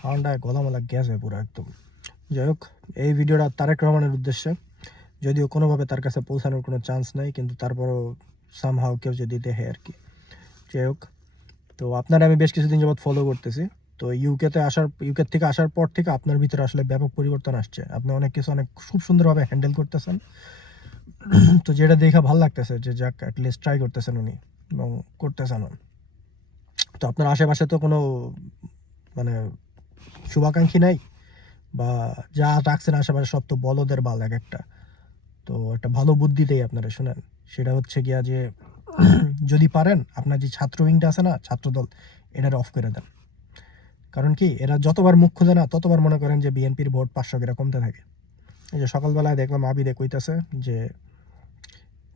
ঠান্ডায় গলামালা গ্যাস হয় পুরো একদম। যাই হোক, এই ভিডিওটা তারেক রহমানের উদ্দেশ্যে, যদিও কোনোভাবে তার কাছে পৌঁছানোর কোনো চান্স নাই, কিন্তু তারপরও সামহাও কেউ যদি দেখে আর কি। যাই হোক, তো আপনারা আমি বেশ কিছুদিন যাবৎ ফলো করতেছি। তো ইউকে থেকে আসার পর থেকে আপনার ভিতরে আসলে ব্যাপক পরিবর্তন আসছে। আপনি অনেক কিছু খুব সুন্দরভাবে হ্যান্ডেল করতেছেন। তো যেটা দেখে ভালো লাগতেছে যে যাক অ্যাটলিস্ট ট্রাই করতেছেন উনি এবং করতেছেন। তো আপনার আশেপাশে তো কোনো মানে শুভাকাঙ্ক্ষী নাই, বা যা রাখছেন আশেপাশে সব তো বলদের বাল এক একটা। তো একটা ভালো বুদ্ধি দেই আপনারা, শুনেন। সেটা হচ্ছে গিয়া যে যদি পারেন আপনার যে ছাত্র উইংটা আছে না, ছাত্রদল, এটার অফ করে দেন। কারণ কি, এরা যতবার মুখ খুলে না ততবার মনে করেন যে বিএনপির ভোট 500 করে কমতে থাকে। এই যে সকালবেলায় দেখলাম আবিদে কইতাছে যে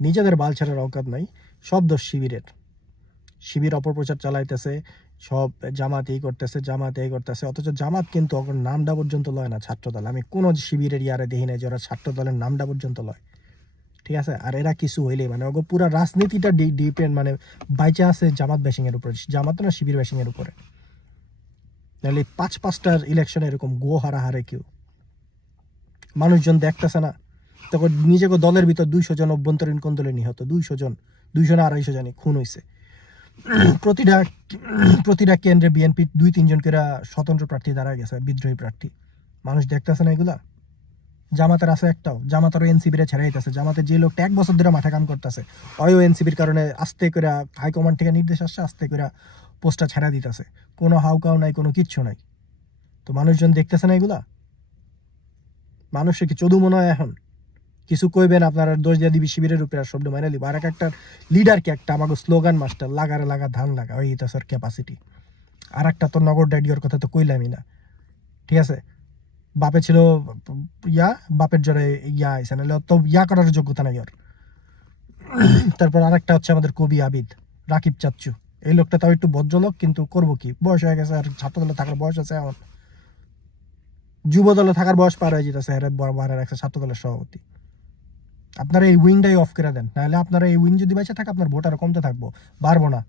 নিজেদের বাল ছাড়ার অকাত নাই, সব দোষ শিবিরের, শিবির অপপ্রচার চালাইতেছে, সব জামাত এই করতেছে, অথচ জামাত কিন্তু নামটা পর্যন্ত লয় না ছাত্রদল। আমি কোনো শিবিরের ইয়ারে দেখি নাই যে ওরা ছাত্রদলের নামটা পর্যন্ত লয়, ঠিক আছে। আর এরা কিছু হইলে মানে ওগো পুরো রাজনীতিটা ডিপেন্ড মানে বাইচা আছে জামাত ব্যাশিংয়ের উপরে, জামাত না শিবির ব্যাশিংয়ের উপরে। নাহলে 5-5টার ইলেকশনে এরকম গো হারে কেউ মানুষজন দেখতেছে না। তখন নিজেকে দলের ভিতর 200 জন অভ্যন্তরীণ কোন্দলে নিহত, 200 জন, 200 না 250 জনই খুন হয়েছে। প্রতিটা কেন্দ্রে বিএনপি 2-3 জন করে স্বতন্ত্র প্রার্থী দাঁড়ায় গেছে, বিদ্রোহী প্রার্থী। মানুষ দেখতেছে না এগুলা। জামাতের আছে একটাও, জামাতেরও এনসিবিরে ছেড়াইতেছে। জামাতের যে লোকটা 1 বছর ধরে মাঠে কাম করতেছে, ওইও এনসিবির কারণে আস্তে করে হাইকমান্ড থেকে নির্দেশ আসছে, আস্তে করে পোস্টটা ছেড়া দিতেছে। কোনো হাউকাও নাই, কোনো কিচ্ছু নাই। তো মানুষজন দেখতেছে না এগুলা। মানুষের কি চদু মনে হয় এখন কিছু কইবেন আপনারা দোষ দিয়ে দিবি শিবিরের উপরে, আর শব্দ মাইনে লিব। আর একটা লিডারকে একটা আমাকে স্লোগান মাস্টার, লাগারে লাগা ধান লাগা, ওই এটা স্যার ক্যাপাসিটি। আর একটা তো নগর ড্যাডিওর কথা তো কইলামই না, ঠিক আছে। বাপে ছিল বাপের জোরে আইসে, নাহলে তো করার যোগ্যতা নাই ওর। তারপর আরেকটা হচ্ছে আমাদের কবি আবিদ, রাকিব চাচ্চু। এই লোকটা তাও একটু ভদ্রলোক, কিন্তু করবো কি, বয়স হয়ে গেছে, আর ছাত্রদলে থাকার বয়স আছে এখন, যুব দলে থাকার বয়স পার হয়ে যেতেছে। বড় একটা ছাত্রদলের সভাপতি। আপনারা এই উইংটাই অফ করে দেন, নাহলে আপনারা এই উইং যদি বেঁচে থাকে আপনার ভোট আরো কমতে থাকবো, বাড়বো না।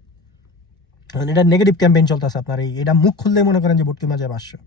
এটা নেগেটিভ ক্যাম্পেইন চলতেছে আপনার। এটা মুখ খুললেই মনে করেন যে ভোট কমে যায় 500।